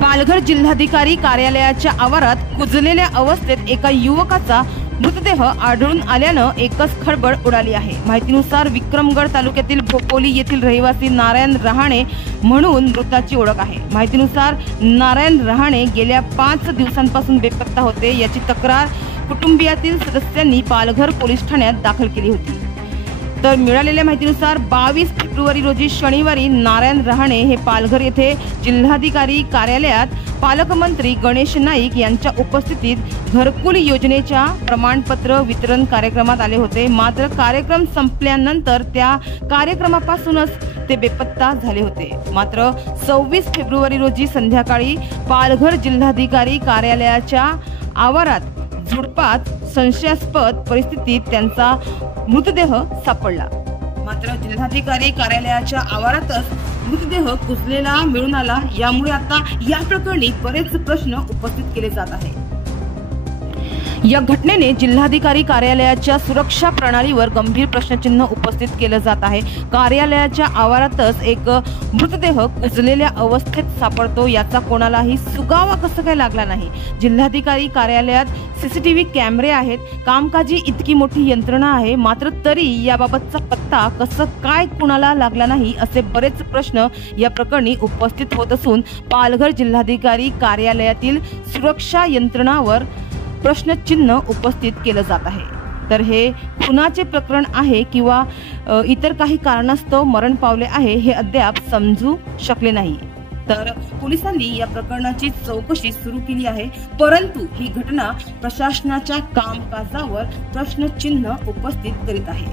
पालघर जिल्हाधिकारी कार्यालयाच्या आवारात कुजलेल्या अवस्थेत एका युवकाचा मृतदेह आढळून आल्यानं एकच खळबळ उडाली आहे। माहितीनुसार विक्रमगड तालुक्यातील भोपोली येथील रहिवासी नारायण रहाणे म्हणून मृताची ओळख आहे। माहितीनुसार नारायण रहाणे गेल्या 5 दिवसांपासून बेपत्ता होते। याची तक्रार कुटुंबियातील सदस्यांनी पालघर पोलीस ठाण्यात दाखल केली होती। तर मिळालेल्या माहितीनुसार 22 फेब्रुवारी रोजी शनिवारी नारायण रहाणे हे पालघर येथे जिल्हाधिकारी कार्यालयात पालकमंत्री गणेश नाईक यांच्या उपस्थितीत घरकुल योजनेच्या प्रमाणपत्र वितरण कार्यक्रमात आले होते। मात्र कार्यक्रम संपल्यानंतर त्या कार्यक्रमापासूनच ते बेपत्ता झाले होते। मात्र 26 फेब्रुवारी रोजी संध्याकाळी पालघर जिल्हाधिकारी कार्यालयाच्या आवारात झुडपात संशयास्पद परिस्थितीत त्यांचा मृतदेह सापडला। मात्र जिल्हाधिकारी कार्यालयाच्या आवारातच मृतदेह कुजलेला मिळून आला। यामुळे आता या प्रकरणी बरेच प्रश्न उपस्थित केले जात आहेत। या घटनेने जिल्हाधिकारी कार्यालयाच्या सुरक्षा प्रणालीवर गंभीर प्रश्नचिन्ह उपस्थित केलं जात आहे। कार्यालयाच्या आवारातच एक मृतदेह कुजलेल्या अवस्थेत सापडतो, याचा कोणालाही सुगावा कसं काय लागला नाही। जिल्हाधिकारी कार्यालयात सीसीटीव्ही कॅमेरे आहेत, कामकाजी इतकी मोठी यंत्रणा आहे, मात्र तरी याबाबतचा पत्ता कसं काय कुणाला लागला नाही असे बरेच प्रश्न या प्रकरणी उपस्थित होत असून पालघर जिल्हाधिकारी कार्यालयातील सुरक्षा यंत्रणावर प्रश्नचिन्ह उपस्थित केलं जात आहे। तर हे खुनाचे प्रकरण आहे किंवा इतर काही कारणास्तव मरण पावले आहे हे अद्याप समजू शकले नाही। तर पोलिसांनी या प्रकरणाची चौकशी सुरू केली आहे, परंतु ही घटना प्रशासनाच्या कामकाजावर प्रश्नचिन्ह उपस्थित करीत आहे।